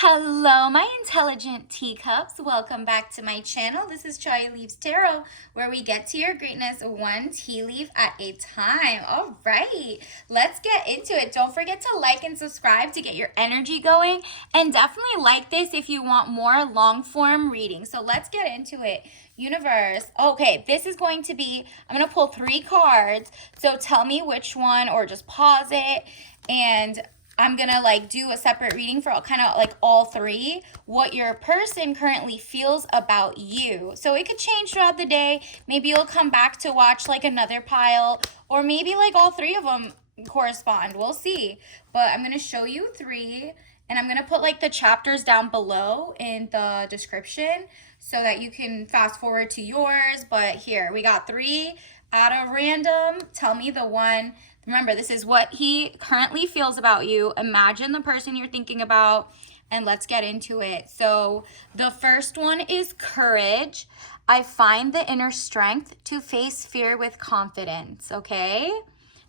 Hello, my intelligent teacups. Welcome back to my channel. This is Chai Leaves Tarot, where we get to your greatness one tea leaf at a time. All right, let's get into it. Don't forget to like and subscribe to get your energy going, and definitely like this if you want more long form reading. So let's get into it. Universe. Okay, this is going to be, I'm going to pull 3 cards. So tell me which one, or just pause it, and I'm going to do a separate reading for kind of all 3, what your person currently feels about you. So it could change throughout the day. Maybe you'll come back to watch another pile, or maybe all 3 of them correspond. We'll see. But I'm going to show you 3, and I'm going to put the chapters down below in the description so that you can fast forward to yours. But here, we got 3 out of random. Tell me the one. Remember, this is what he currently feels about you. Imagine the person you're thinking about, and let's get into it. So the first one is courage. I find the inner strength to face fear with confidence, okay?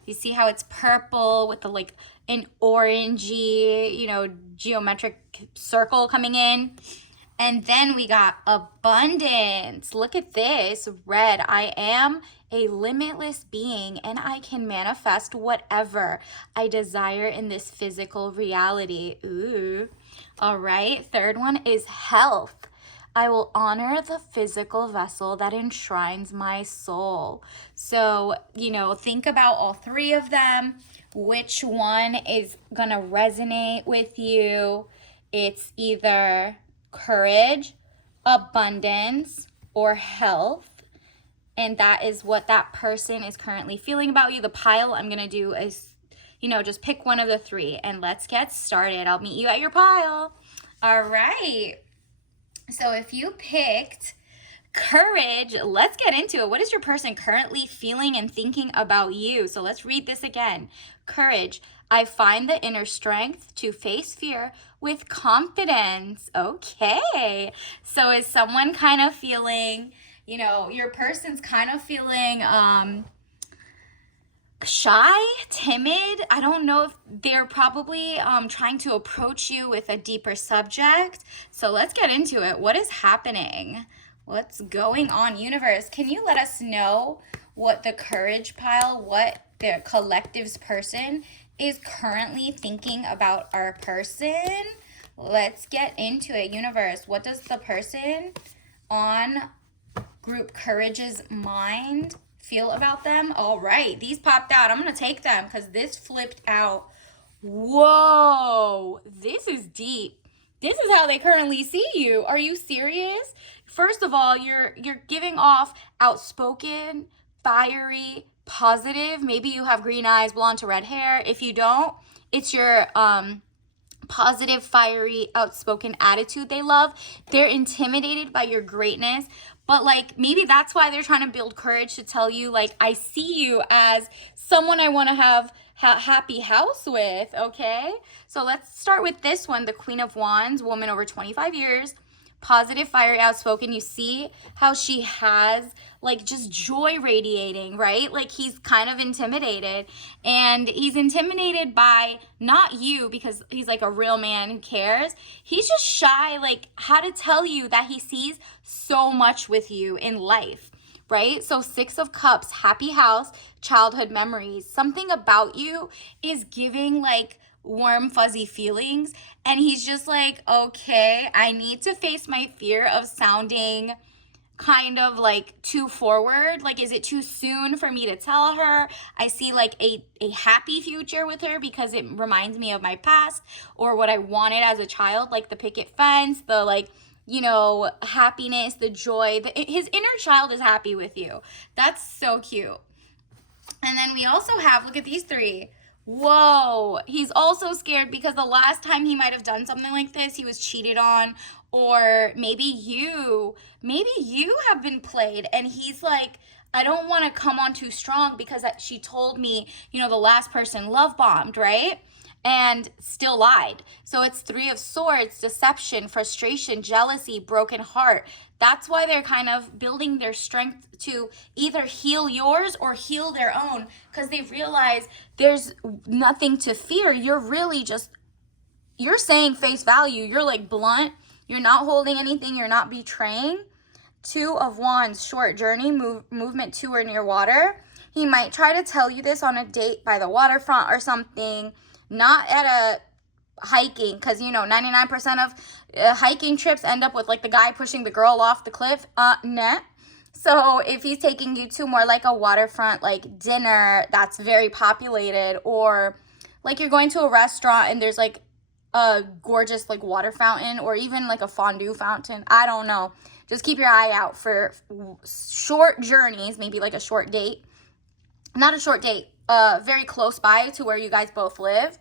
You see how it's purple with the an orangey, geometric circle coming in. And then we got abundance. Look at this, red. I am a limitless being, and I can manifest whatever I desire in this physical reality. Ooh. All right. Third one is health. I will honor the physical vessel that enshrines my soul. So, think about all 3 of them. Which one is going to resonate with you? It's either courage, abundance, or health. And that is what that person is currently feeling about you. The pile I'm going to do is, just pick one of the 3. And let's get started. I'll meet you at your pile. All right. So if you picked courage, let's get into it. What is your person currently feeling and thinking about you? So let's read this again. Courage. I find the inner strength to face fear with confidence. Okay. So is someone kind of feeling, your person's kind of feeling shy, timid? I don't know if they're probably trying to approach you with a deeper subject. So let's get into it. What is happening? What's going on, universe? Can you let us know what the courage pile, what the collective's person is currently thinking about our person? Let's get into it, universe. What does the person on group courage's mind feel about them? All right, these popped out. I'm going to take them because this flipped out. Whoa, this is deep. This is how they currently see you. Are you serious? First of all, you're giving off outspoken, fiery, positive. Maybe you have green eyes, blonde to red hair. If you don't, it's your positive, fiery, outspoken attitude they love. They're intimidated by your greatness, but maybe that's why they're trying to build courage to tell you I see you as someone I want to have happy house with, okay? So let's start with this one, the Queen of Wands, woman over 25 years, positive, fiery, outspoken. You see how she has just joy radiating, right? He's kind of intimidated, and he's intimidated by not you because he's a real man who cares. He's just shy, how to tell you that he sees so much with you in life, right? So 6 of Cups, happy house, childhood memories. Something about you is giving warm, fuzzy feelings. And he's just okay, I need to face my fear of sounding kind of too forward. Is it too soon for me to tell her? I see a happy future with her because it reminds me of my past or what I wanted as a child, the picket fence, the happiness, the joy. His inner child is happy with you. That's so cute. And then we also have, look at these 3. Whoa, he's also scared because the last time he might have done something like this, he was cheated on, or maybe you have been played, and he's I don't want to come on too strong because she told me, the last person love bombed, right? And still lied. So it's 3 of Swords, deception, frustration, jealousy, broken heart. That's why they're kind of building their strength to either heal yours or heal their own, because they realize there's nothing to fear. You're really just you're saying face value. You're like blunt. You're not holding anything. You're not betraying. Two of Wands, short journey, movement to or near water. He might try to tell you this on a date by the waterfront or something, not at a hiking, because, you know, 99% of hiking trips end up with, like, the guy pushing the girl off the cliff. Nah. So if he's taking you to more like a waterfront, like, dinner that's very populated, or, like, you're going to a restaurant and there's, like, a gorgeous, like, water fountain, or even, like, a fondue fountain. I don't know. Just keep your eye out for short journeys, maybe, like, a short date. Not a short date, very close by to where you guys both live.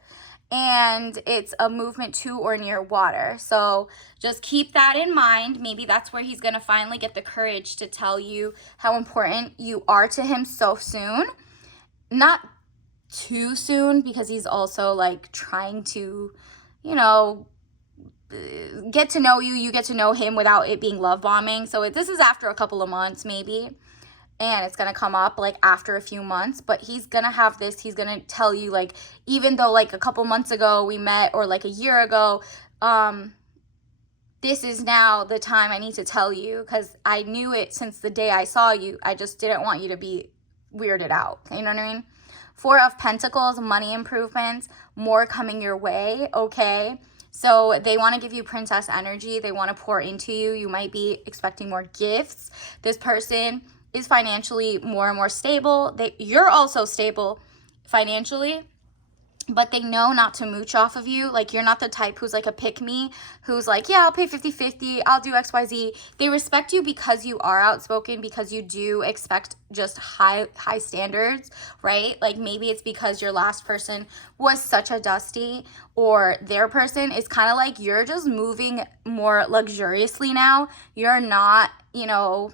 And it's a movement to or near water. So just keep that in mind. Maybe that's where he's going to finally get the courage to tell you how important you are to him so soon. Not too soon, because he's also, like, trying to, you know, get to know you. You get to know him without it being love bombing. So this is after a couple of months maybe. And it's going to come up, like, after a few months. But he's going to have this. He's going to tell you, like, even though, like, a couple months ago we met, or, like, a year ago, this is now the time I need to tell you, because I knew it since the day I saw you. I just didn't want you to be weirded out. You know what I mean? Four of Pentacles, money improvements, more coming your way, okay? So they want to give you princess energy. They want to pour into you. You might be expecting more gifts. This person is financially more and more stable. You're also stable financially, but they know not to mooch off of you. Like, you're not the type who's like a pick-me, who's like, yeah, I'll pay 50-50, I'll do XYZ. They respect you because you are outspoken, because you do expect just high standards, right? Like, maybe it's because your last person was such a dusty, or their person is kind of like, you're just moving more luxuriously now. You're not, you know,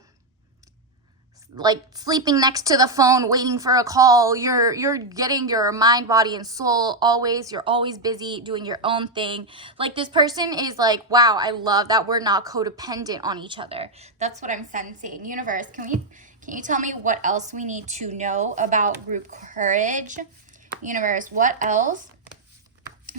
like, sleeping next to the phone waiting for a call. You're getting your mind, body, and soul always. You're always busy doing your own thing. Like, this person is like, wow, I love that we're not codependent on each other. That's what I'm sensing. Universe, can you tell me what else we need to know about group courage? Universe, what else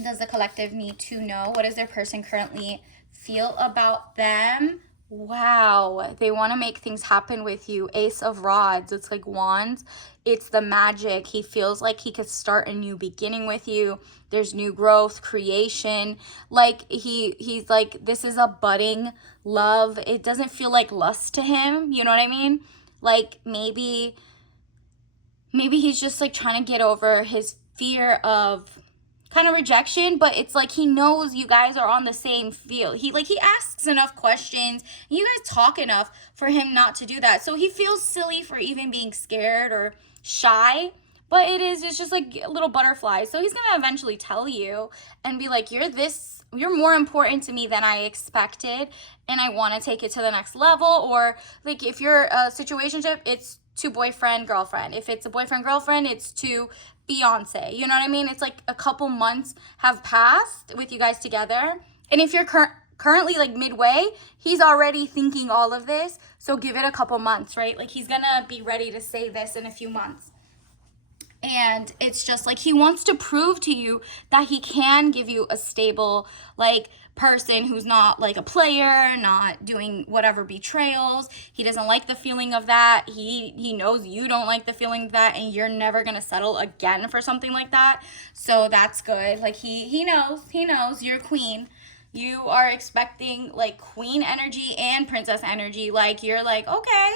does the collective need to know? What does their person currently feel about them? Wow, they want to make things happen with you. Ace of Rods, it's like wands. It's the magic. He feels like he could start a new beginning with you. There's new growth, creation. Like, he's like, this is a budding love. It doesn't feel like lust to him. You know what I mean? Like, maybe he's just, like, trying to get over his fear of kind of rejection, but it's like he knows you guys are on the same field. He asks enough questions, and you guys talk enough for him not to do that. So he feels silly for even being scared or shy, but it's just like a little butterfly. So he's gonna eventually tell you and be like, you're more important to me than I expected, and I want to take it to the next level. Or, like, if you're a situationship, it's to boyfriend, girlfriend. If it's a boyfriend, girlfriend, it's to Beyonce. You know what I mean? It's like a couple months have passed with you guys together. And if you're currently, like, midway, he's already thinking all of this. So give it a couple months, right? Like, he's gonna be ready to say this in a few months. And it's just like he wants to prove to you that he can give you a stable, like, person who's not like a player, not doing whatever betrayals. He doesn't like the feeling of that. He knows you don't like the feeling of that, and you're never gonna settle again for something like that. So that's good. Like, he knows you're queen. You are expecting, like, queen energy and princess energy. Like, you're like, okay,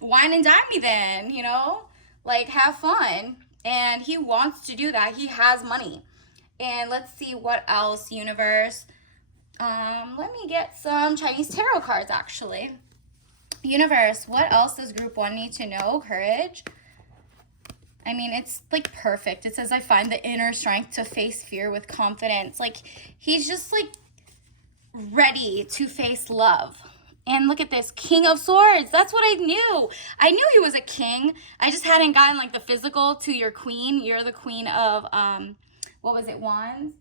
wine and dine me then, you know? Like, have fun. And he wants to do that. He has money. And let's see what else, universe. Let me get some Chinese tarot cards, actually. Universe, what else does group 1 need to know? Courage. I mean, it's, like, perfect. It says, I find the inner strength to face fear with confidence. Like, he's just, like, ready to face love. And look at this, King of Swords. That's what I knew. I knew he was a king. I just hadn't gotten, like, the physical to your queen. You're the queen of, what was it, wands?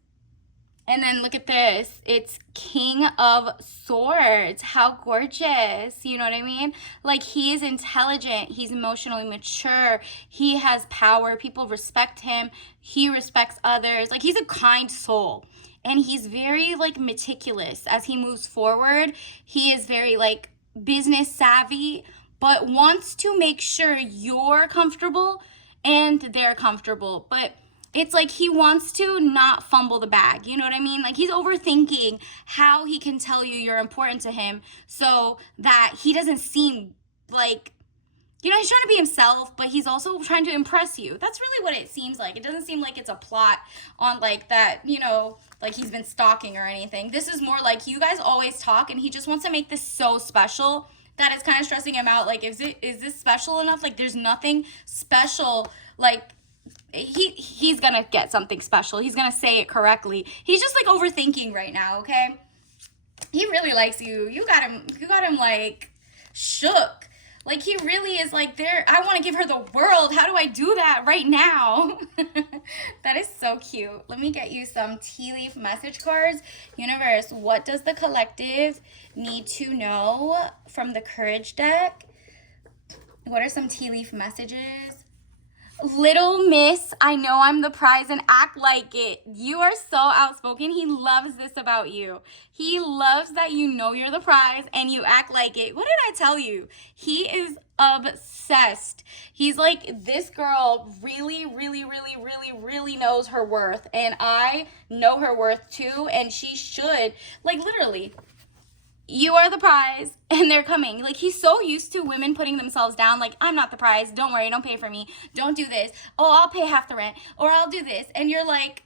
And then look at this. It's King of Swords. How gorgeous. You know what I mean? Like, he is intelligent. He's emotionally mature. He has power. People respect him. He respects others. Like, he's a kind soul. And he's very, like, meticulous as he moves forward. He is very, like, business savvy, but wants to make sure you're comfortable and they're comfortable. But it's like he wants to not fumble the bag. You know what I mean? Like, he's overthinking how he can tell you you're important to him so that he doesn't seem like, you know, he's trying to be himself, but he's also trying to impress you. That's really what it seems like. It doesn't seem like it's a plot on, like, that, you know, like he's been stalking or anything. This is more like you guys always talk and he just wants to make this so special that it's kind of stressing him out. Like, is this special enough? Like, there's nothing special. Like, he's gonna get something special. He's gonna say it correctly. He's just like overthinking right now, okay? He really likes you. You got him like shook. Like, he really is like, there, I want to give her the world. How do I do that right now? That is so cute. Let me get you some tea leaf message cards. Universe, what does the collective need to know from the Courage deck? What are some tea leaf messages? Little miss, I know I'm the prize and act like it. You are so outspoken. He loves this about you. He loves that you know you're the prize and you act like it. What did I tell you? He is obsessed. He's like, this girl really, really, really, really, really knows her worth. And I know her worth too. And she should, like, literally, you are the prize and they're coming. Like, he's so used to women putting themselves down. Like, I'm not the prize. Don't worry. Don't pay for me. Don't do this. Oh, I'll pay half the rent, or I'll do this. And you're like,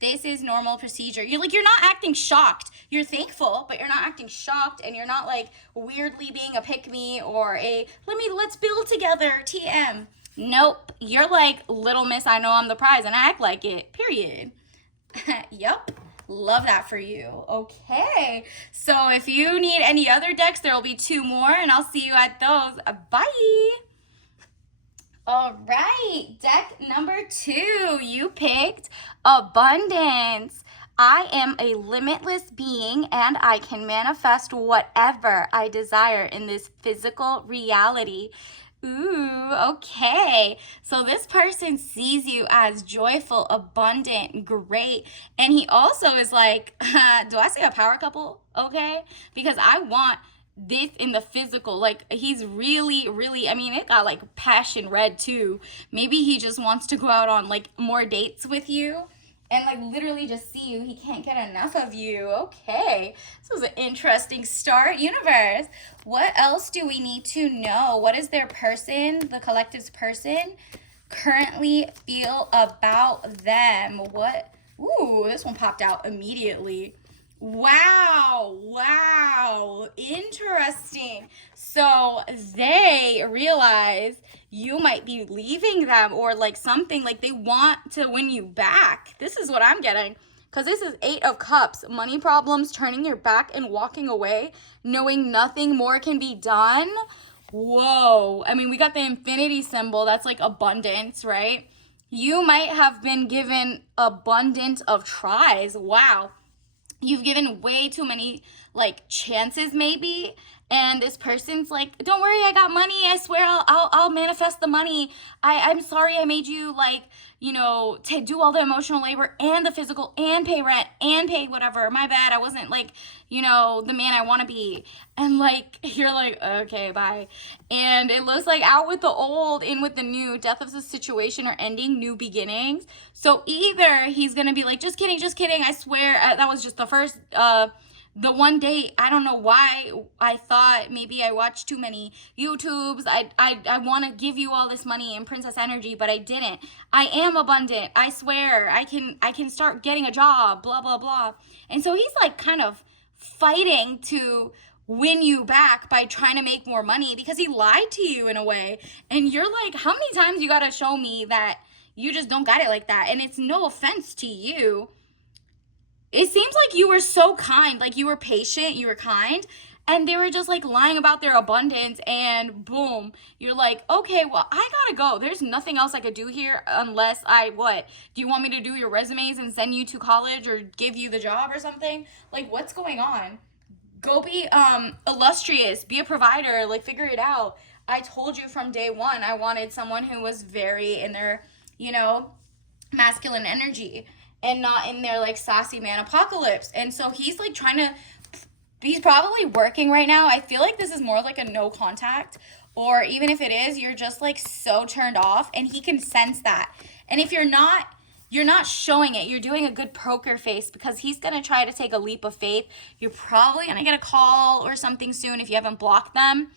this is normal procedure. You're like, you're not acting shocked. You're thankful, but you're not acting shocked. And you're not like weirdly being a pick me or let's build together TM. Nope. You're like, little miss, I know I'm the prize and I act like it. Period. Yup. Love that for you. Okay, so if you need any other decks, there will be 2 more, and I'll see you at those. Bye. All right, deck number 2. You picked Abundance. I am a limitless being, and I can manifest whatever I desire in this physical reality. Ooh, okay. So this person sees you as joyful, abundant, great. And he also is like, do I see a power couple? Okay. Because I want this in the physical. Like, he's really, really, I mean, it got like passion red too. Maybe he just wants to go out on like more dates with you. And like literally just see you. He can't get enough of you. Okay. This was an interesting start. Universe, what else do we need to know? What does their person, the collective's person, currently feel about them? What? Ooh, this one popped out immediately. Wow, interesting. So they realize you might be leaving them, or like something, like they want to win you back. This is what I'm getting, because this is 8 of Cups. Money problems, turning your back and walking away, knowing nothing more can be done. Whoa. I mean, we got the infinity symbol. That's like abundance, right? You might have been given abundance of tries. Wow. You've given way too many like chances maybe, and this person's like, don't worry, I got money, I swear I'll manifest the money. I'm sorry I made you like, you know, to do all the emotional labor and the physical and pay rent and pay whatever. My bad, I wasn't like, you know, the man I want to be. And like, you're like, okay, bye. And it looks like out with the old, in with the new, death of the situation or ending, new beginnings. So either he's gonna be like, just kidding, I swear, that was just the first the one date. I don't know why I thought maybe I watched too many YouTubes. I want to give you all this money and princess energy, but I didn't. I am abundant. I swear I can start getting a job, blah, blah, blah. And so he's like kind of fighting to win you back by trying to make more money, because he lied to you in a way. And you're like, how many times you got to show me that you just don't got it like that? And it's no offense to you. It seems like you were so kind, like you were patient, you were kind, and they were just like lying about their abundance, and boom, you're like, okay, well, I gotta go. There's nothing else I could do here unless I, what? Do you want me to do your resumes and send you to college or give you the job or something? Like, what's going on? Go be illustrious, be a provider, like figure it out. I told you from day one I wanted someone who was very in their, you know, masculine energy and not in their like saucy man apocalypse. And so he's like trying to, he's probably working right now. I feel like this is more like a no contact, or even if it is, you're just like so turned off, and he can sense that. And if you're not showing it. You're doing a good poker face, because he's going to try to take a leap of faith. You're probably going to get a call or something soon if you haven't blocked them.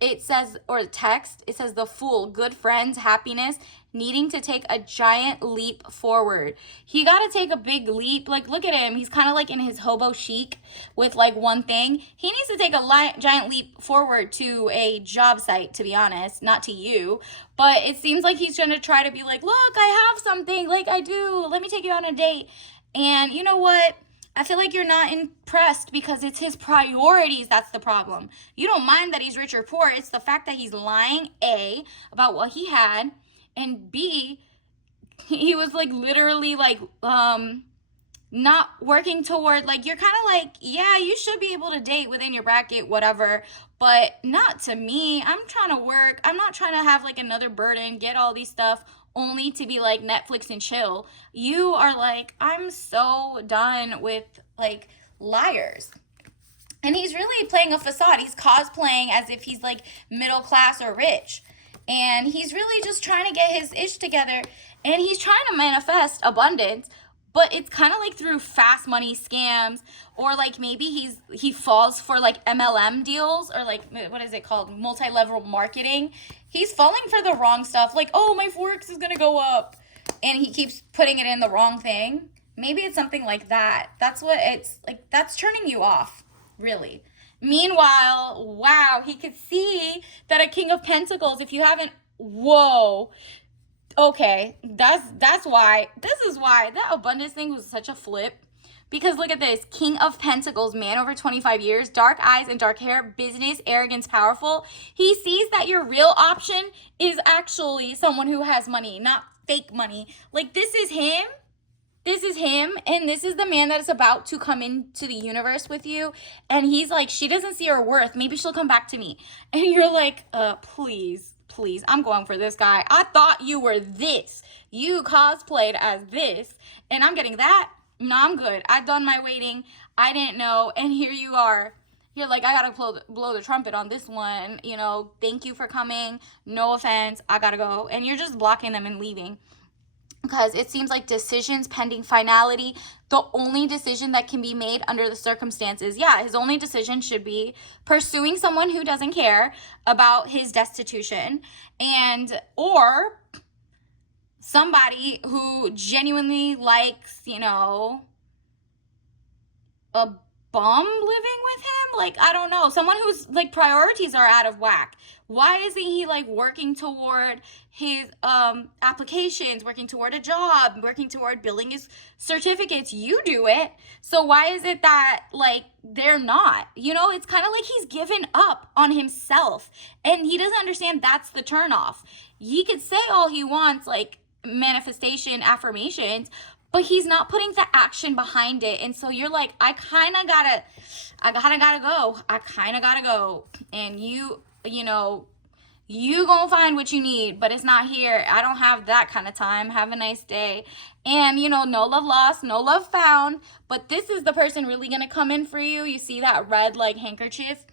It says, or text, it says the fool, good friends, happiness, needing to take a giant leap forward. He got to take a big leap. Like, look at him. He's kind of like in his hobo chic with like one thing. He needs to take a giant leap forward to a job site, to be honest, not to you. But it seems like he's going to try to be like, look, I have something, like I do. Let me take you on a date. And you know what? I feel like you're not impressed because it's his priorities that's the problem. You don't mind that he's rich or poor. It's the fact that he's lying, A, about what he had, and B, he was like literally like not working toward, like, you're kind of like, yeah, you should be able to date within your bracket, whatever, but not to me. I'm trying to work. I'm not trying to have like another burden, get all these stuff only to be like Netflix and chill. You are like, I'm so done with like liars. And he's really playing a facade. He's cosplaying as if he's like middle class or rich. And he's really just trying to get his ish together. And he's trying to manifest abundance, but it's kind of like through fast money scams, or like maybe he falls for like MLM deals, or like, what is it called, multi-level marketing. He's falling for the wrong stuff, like, oh, my forex is gonna go up, and he keeps putting it in the wrong thing. Maybe it's something like that. That's what it's like. That's turning you off, really. Meanwhile, wow, he could see that a King of Pentacles, if you haven't, whoa. Okay, that's why, this is why that abundance thing was such a flip. Because look at this, King of Pentacles, man over 25 years, dark eyes and dark hair, business, arrogance, powerful. He sees that your real option is actually someone who has money, not fake money. Like, this is him. This is him, and this is the man that is about to come into the universe with you. And he's like, she doesn't see her worth. Maybe she'll come back to me. And you're like, please, I'm going for this guy. I thought you were this. You cosplayed as this, and I'm getting that. No, I'm good. I've done my waiting. I didn't know, and here you are. You're like, I gotta blow the trumpet on this one. You know, thank you for coming. No offense. I gotta go. And you're just blocking them and leaving. Because it seems like decisions pending finality, the only decision that can be made under the circumstances. Yeah, his only decision should be pursuing someone who doesn't care about his destitution, and or somebody who genuinely likes, you know, a bum living with him. Like, I don't know, someone whose like priorities are out of whack. Why isn't he like working toward his applications, working toward a job, working toward building his certificates? You do it. So why is it that like they're not? You know, it's kind of like he's given up on himself, and he doesn't understand that's the turnoff. He could say all he wants, like manifestation affirmations, but he's not putting the action behind it. And so you're like, I kind of gotta go. And you know, you gonna find what you need, but it's not here. I don't have that kind of time. Have a nice day. And, you know, no love lost, no love found. But this is the person really gonna come in for you. You see that red like handkerchief?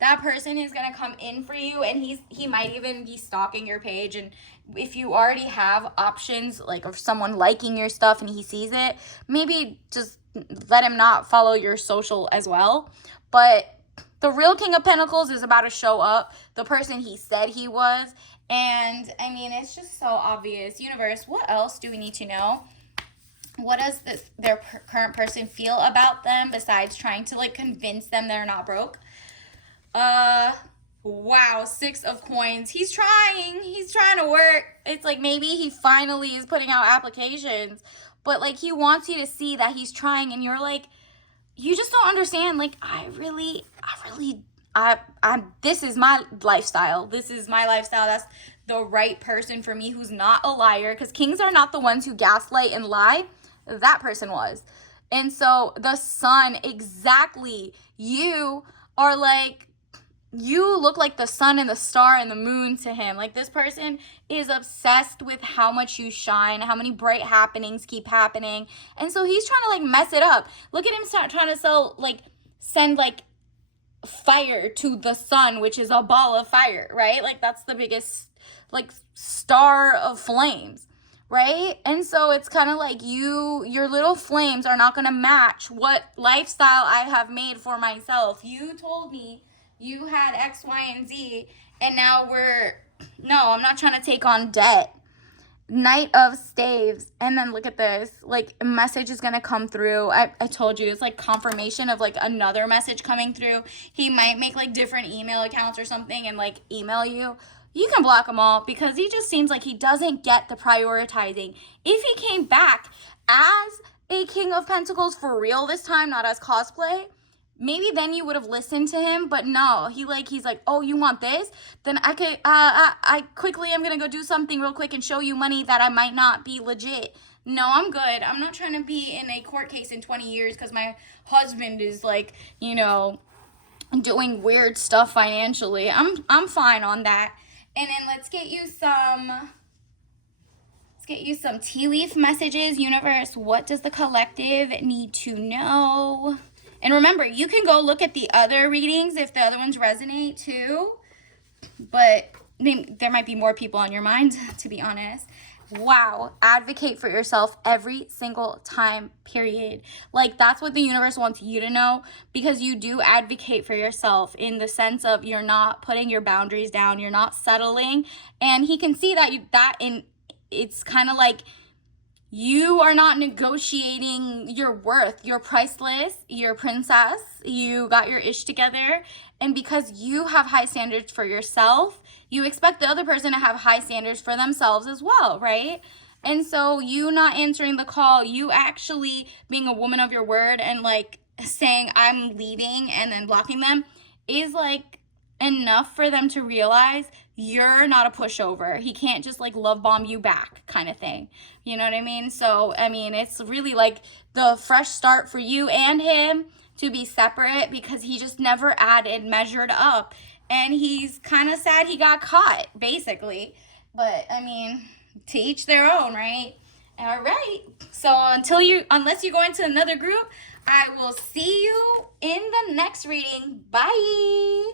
That person is gonna come in for you, and he might even be stalking your page. And if you already have options like of someone liking your stuff and he sees it, maybe just let him not follow your social as well. But the real King of Pentacles is about to show up, the person he said he was. And I mean, it's just so obvious. Universe, what else do we need to know? What does their current person feel about them besides trying to like convince them they're not broke? Wow, 6 of coins. He's trying to work. It's like maybe he finally is putting out applications, but like he wants you to see that he's trying, and you're like, you just don't understand. Like, this is my lifestyle. This is my lifestyle. That's the right person for me, who's not a liar, because kings are not the ones who gaslight and lie. That person was. And so the sun, exactly, you are like, you look like the sun and the star and the moon to him. Like, this person is obsessed with how much you shine, how many bright happenings keep happening. And so he's trying to like mess it up. Look at him start trying to send like fire to the sun, which is a ball of fire, right? Like, that's the biggest like star of flames, right? And so it's kind of like your little flames are not going to match what lifestyle I have made for myself. You told me you had X, Y, and Z, and now no, I'm not trying to take on debt. Knight of Staves. And then look at this, like, a message is gonna come through. I told you, it's like confirmation of like another message coming through. He might make like different email accounts or something and like email you. You can block them all, because he just seems like he doesn't get the prioritizing. If he came back as a King of Pentacles for real this time, not as cosplay, maybe then you would have listened to him. But no, he's like, oh, you want this? Then I could, I'm gonna go do something real quick and show you money that I might not be legit. No, I'm good. I'm not trying to be in a court case in 20 years because my husband is like, doing weird stuff financially. I'm fine on that. And then let's get you some tea leaf messages. Universe, what does the collective need to know? And remember, you can go look at the other readings if the other ones resonate too. But there might be more people on your mind, to be honest. Wow. Advocate for yourself every single time, period. Like, that's what the universe wants you to know, because you do advocate for yourself in the sense of you're not putting your boundaries down. You're not settling. And he can see that it's kind of like, you are not negotiating your worth. You're priceless. You're a princess. You got your ish together. And because you have high standards for yourself, you expect the other person to have high standards for themselves as well, right? And so you not answering the call, you actually being a woman of your word and like saying I'm leaving and then blocking them is like enough for them to realize you're not a pushover. He can't just like love bomb you back kind of thing. You know what I mean? So, I mean, it's really like the fresh start for you and him to be separate, because he just never measured up. And he's kind of sad he got caught, basically. But, I mean, to each their own, right? All right. So unless you go into another group, I will see you in the next reading. Bye.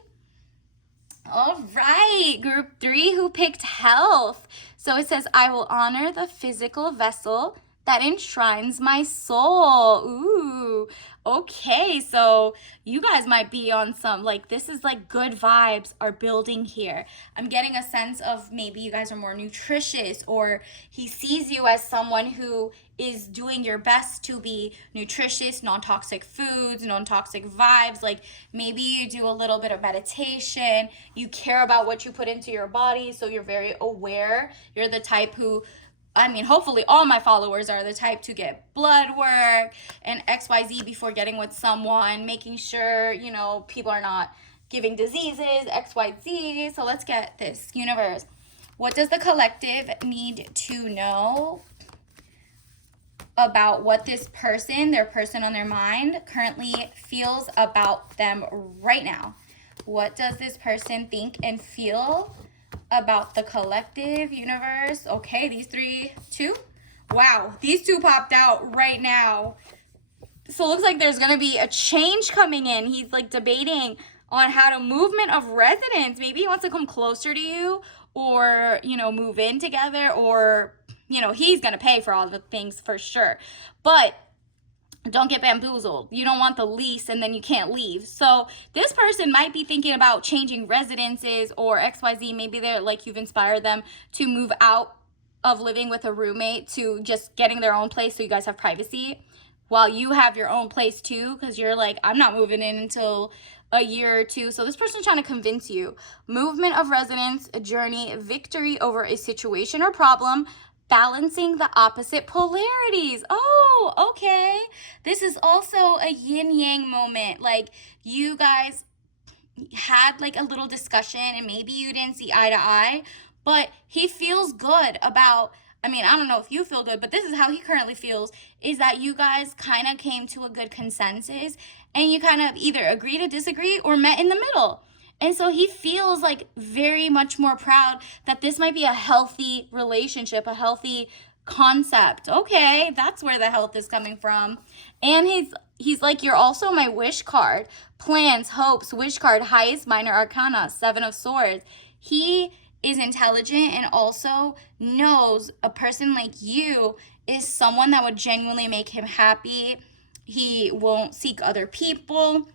All right, group 3 who picked health. So it says, I will honor the physical vessel that enshrines my soul. Ooh, okay. So you guys might be on some, like, this is like good vibes are building here. I'm getting a sense of maybe you guys are more nutritious, or he sees you as someone who is doing your best to be nutritious, non-toxic foods, non-toxic vibes. Like, maybe you do a little bit of meditation. You care about what you put into your body, so you're very aware. You're the type who, I mean, hopefully all my followers are the type to get blood work and XYZ before getting with someone, making sure, people are not giving diseases, XYZ. So let's get this. Universe, what does the collective need to know about what this person, their person on their mind, currently feels about them right now? What does this person think and feel about the collective? Universe? Okay, these 2. Wow, these 2 popped out right now. So it looks like there's gonna be a change coming in. He's like debating on how to movement of residence. Maybe he wants to come closer to you, or move in together, or he's gonna pay for all the things for sure. But don't get bamboozled. You don't want the lease and then you can't leave. So this person might be thinking about changing residences or XYZ. Maybe they're like, you've inspired them to move out of living with a roommate to just getting their own place so you guys have privacy, while you have your own place too, because you're like, I'm not moving in until a year or 2. So this person's trying to convince you. Movement of residence, a journey, victory over a situation or problem, balancing the opposite polarities. Oh, okay. This is also a yin yang moment. Like, you guys had like a little discussion and maybe you didn't see eye to eye, but he feels good about, I mean, I don't know if you feel good, but this is how he currently feels, is that you guys kind of came to a good consensus and you kind of either agree to disagree or met in the middle. And so he feels like very much more proud that this might be a healthy relationship, a healthy concept. Okay, that's where the health is coming from. And he's like, you're also my wish card. Plans, hopes, wish card, highest minor arcana, 7 of swords. He is intelligent and also knows a person like you is someone that would genuinely make him happy. He won't seek other people.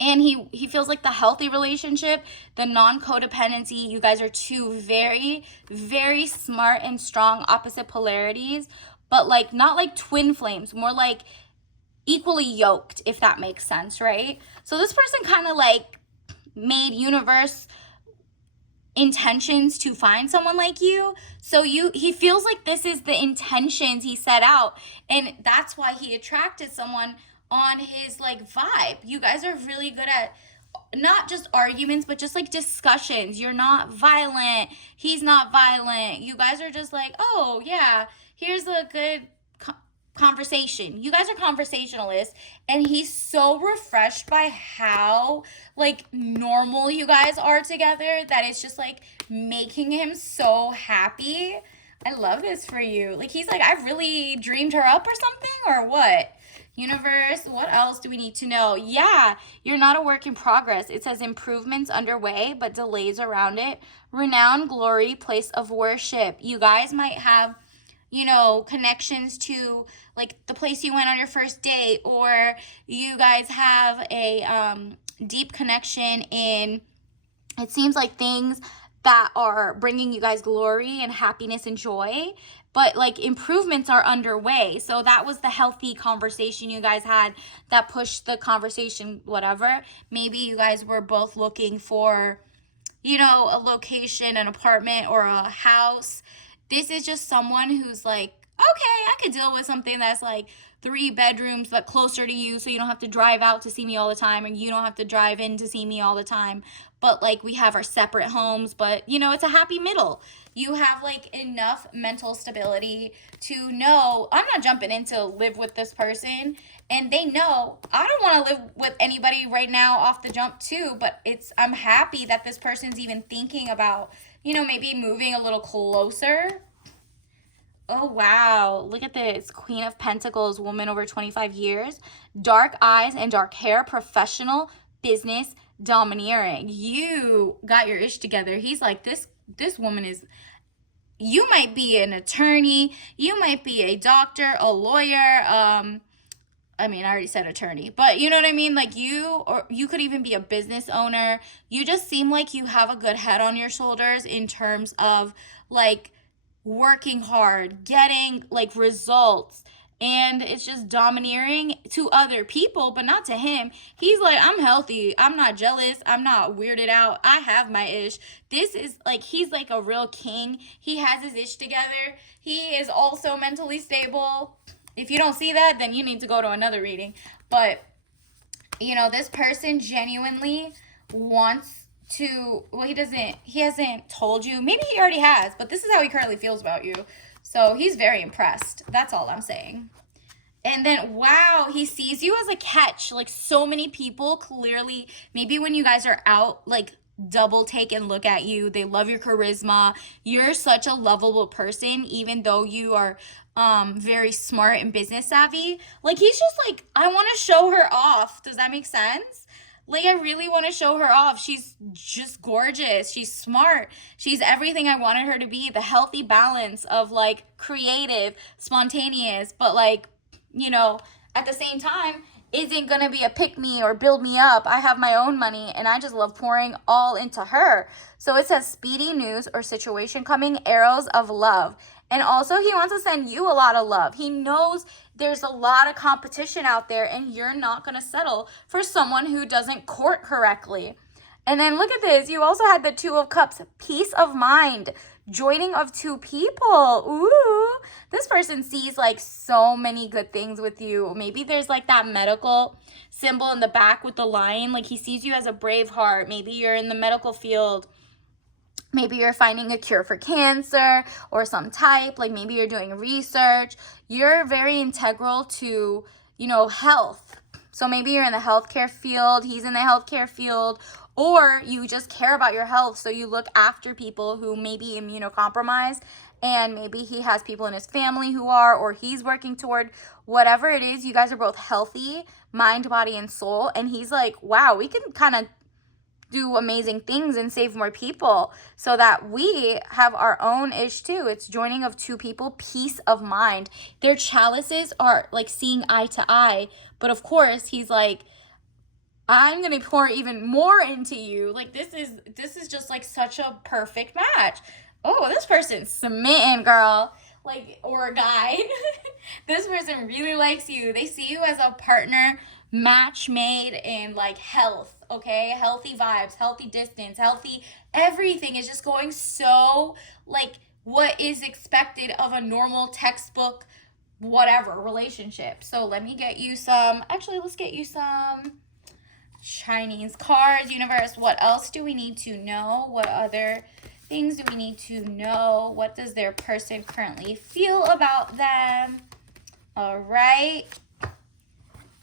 And he feels like the healthy relationship, the non-codependency, you guys are two very, very smart and strong opposite polarities, but like not like twin flames, more like equally yoked, if that makes sense, right? So this person kind of like made universe intentions to find someone like you. So he feels like this is the intentions he set out, and that's why he attracted someone on his like vibe. You guys are really good at not just arguments, but just like discussions. You're not violent. He's not violent. You guys are just like, oh yeah, here's a good conversation. You guys are conversationalists, and he's so refreshed by how like normal you guys are together that it's just like making him so happy. I love this for you. Like, he's like, I really dreamed her up or something, or what? Universe, what else do we need to know? Yeah, you're not a work in progress. It says improvements underway, but delays around it. Renown, glory, place of worship. You guys might have, you know, connections to like the place you went on your first date, or you guys have a deep connection in, it seems like things that are bringing you guys glory and happiness and joy, but like improvements are underway. So that was the healthy conversation you guys had that pushed the conversation, whatever. Maybe you guys were both looking for, you know, a location, an apartment, or a house. This is just someone who's like, okay, I could deal with something that's like 3 bedrooms but closer to you, so you don't have to drive out to see me all the time, and you don't have to drive in to see me all the time. But like, we have our separate homes, but you know, it's a happy middle. You have like enough mental stability to know, I'm not jumping in to live with this person, and they know I don't want to live with anybody right now off the jump too, but I'm happy that this person's even thinking about, you know, maybe moving a little closer. Oh, wow. Look at this. Queen of Pentacles, woman over 25 years. Dark eyes and dark hair, professional, business, domineering. You got your ish together. He's like, this woman is, you might be an attorney. You might be a doctor, a lawyer. I mean, I already said attorney, but you know what I mean? Like, or you could even be a business owner. You just seem like you have a good head on your shoulders in terms of like working hard, getting like results, and it's just domineering to other people, but not to him. He's like, I'm healthy, I'm not jealous, I'm not weirded out, I have my ish. This is like, he's like a real king. He has his ish together. He is also mentally stable. If you don't see that, then you need to go to another reading. But you know, this person genuinely wants to, well, he hasn't told you, maybe he already has, but this is how he currently feels about you. So he's very impressed. That's all I'm saying. And then, wow, he sees you as a catch. Like, so many people clearly, maybe when you guys are out, like, double take and look at you. They love your charisma. You're such a lovable person, even though you are very smart and business savvy. Like, he's just like, I want to show her off. Does that make sense? Like, I really want to show her off. She's just gorgeous. She's smart. She's everything I wanted her to be. The healthy balance of like creative, spontaneous, but like, you know, at the same time, isn't going to be a pick me or build me up. I have my own money, and I just love pouring all into her. So it says speedy news or situation coming, arrows of love. And also, he wants to send you a lot of love. He knows there's a lot of competition out there, and you're not going to settle for someone who doesn't court correctly. And then look at this. You also had the 2 of Cups, peace of mind. Joining of two people. Ooh, this person sees like so many good things with you. Maybe there's like that medical symbol in the back with the lion. Like he sees you as a brave heart. Maybe you're in the medical field. Maybe you're finding a cure for cancer or some type. Like maybe you're doing research. You're very integral to, health. So maybe you're in the healthcare field, he's in the healthcare field, or you just care about your health. So you look after people who may be immunocompromised, and maybe he has people in his family who are, or he's working toward whatever it is. You guys are both healthy, mind, body, and soul. And he's like, wow, we can kind of do amazing things and save more people so that we have our own ish too. It's joining of two people, peace of mind. Their chalices are like seeing eye to eye. But of course, he's like, I'm going to pour even more into you. Like this is just like such a perfect match. Oh, this person's smitten, girl. Like, or a guy. This person really likes you. They see you as a partner, match made in like health, okay? Healthy vibes, healthy distance, healthy everything is just going so like what is expected of a normal textbook whatever relationship. So let me get you some, actually let's get you some Chinese cards. Universe, what else do we need to know? What other things do we need to know? What does their person currently feel about them? All right.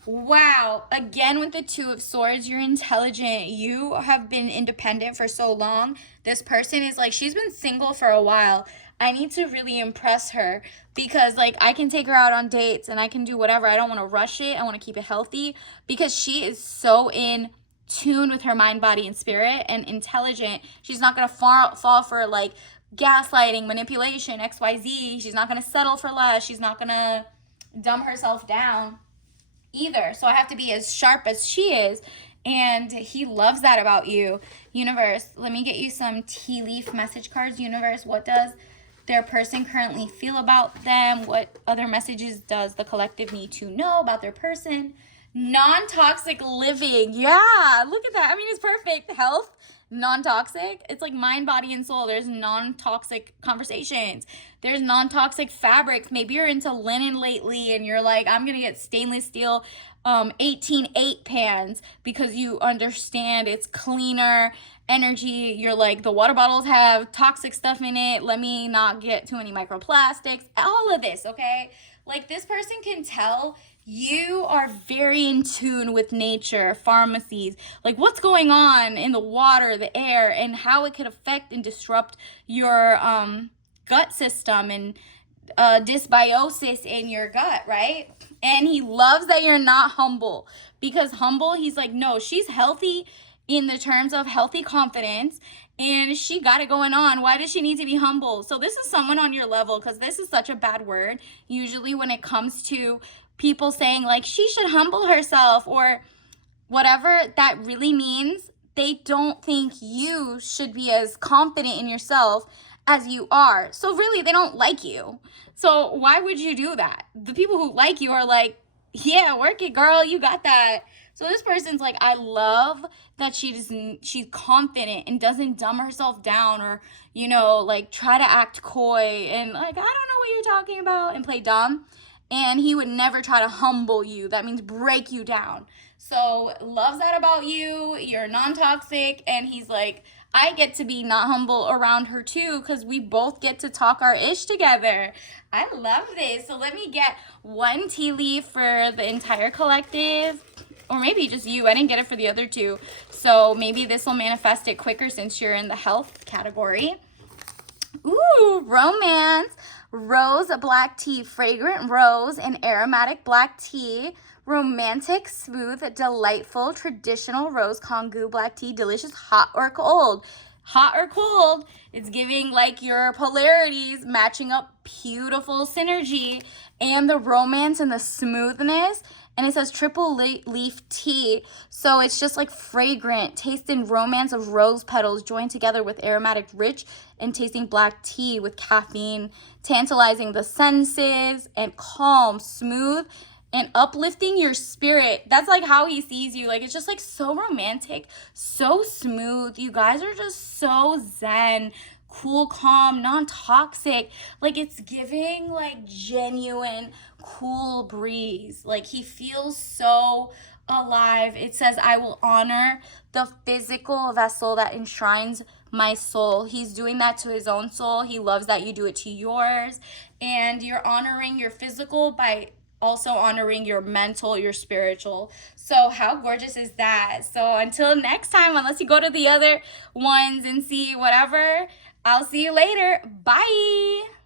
Wow. Again, with the Two of Swords, you're intelligent. You have been independent for so long. This person is like, she's been single for a while. I need to really impress her because like I can take her out on dates and I can do whatever. I don't want to rush it. I want to keep it healthy because she is so in tune with her mind, body, and spirit and intelligent. She's not going to fall for like gaslighting, manipulation, XYZ. She's not going to settle for less. She's not going to dumb herself down either. So I have to be as sharp as she is. And he loves that about you. Universe, let me get you some tea leaf message cards. Universe, what does their person currently feel about them? What other messages does the collective need to know about their person? Non-toxic living. Yeah, look at that. I mean, it's perfect. Health, non-toxic. It's like mind, body, and soul. There's non-toxic conversations. There's non-toxic fabrics. Maybe you're into linen lately and you're like, I'm going to get stainless steel 18-8 pans because you understand it's cleaner energy. You're like, the water bottles have toxic stuff in it. Let me not get too many microplastics. All of this, okay? Like this person can tell you are very in tune with nature, pharmacies, like what's going on in the water, the air, and how it could affect and disrupt your gut system and dysbiosis in your gut, right? And he loves that you're not humble because humble, he's like, no, she's healthy in the terms of healthy confidence and she got it going on. Why does she need to be humble? So this is someone on your level because this is such a bad word. Usually when it comes to people saying like she should humble herself or whatever that really means, they don't think you should be as confident in yourself as you are. So really they don't like you. So why would you do that? The people who like you are like, yeah, work it, girl, you got that. So this person's like, I love that she's confident and doesn't dumb herself down or, like try to act coy and like, I don't know what you're talking about and play dumb. And he would never try to humble you. That means break you down. So loves that about you. You're non-toxic. And he's like, I get to be not humble around her too because we both get to talk our ish together. I love this. So let me get one tea leaf for the entire collective. Or maybe just you. I didn't get it for the other two. So maybe this will manifest it quicker since you're in the health category. Ooh, romance. Rose black tea, fragrant rose and aromatic black tea, romantic, smooth, delightful, traditional rose Kongu black tea, delicious, hot or cold. Hot or cold, it's giving like your polarities, matching up, beautiful synergy, and the romance and the smoothness. And it says triple leaf tea. So it's just like fragrant, taste and romance of rose petals joined together with aromatic rich and tasting black tea with caffeine, tantalizing the senses and calm, smooth, and uplifting your spirit. That's like how he sees you. Like it's just like so romantic, so smooth. You guys are just so zen, cool, calm, non-toxic. Like, it's giving like genuine cool breeze. Like, he feels so alive. It says, I will honor the physical vessel that enshrines my soul. He's doing that to his own soul. He loves that you do it to yours. And you're honoring your physical by also honoring your mental, your spiritual. So how gorgeous is that? So until next time, unless you go to the other ones and see whatever, I'll see you later. Bye.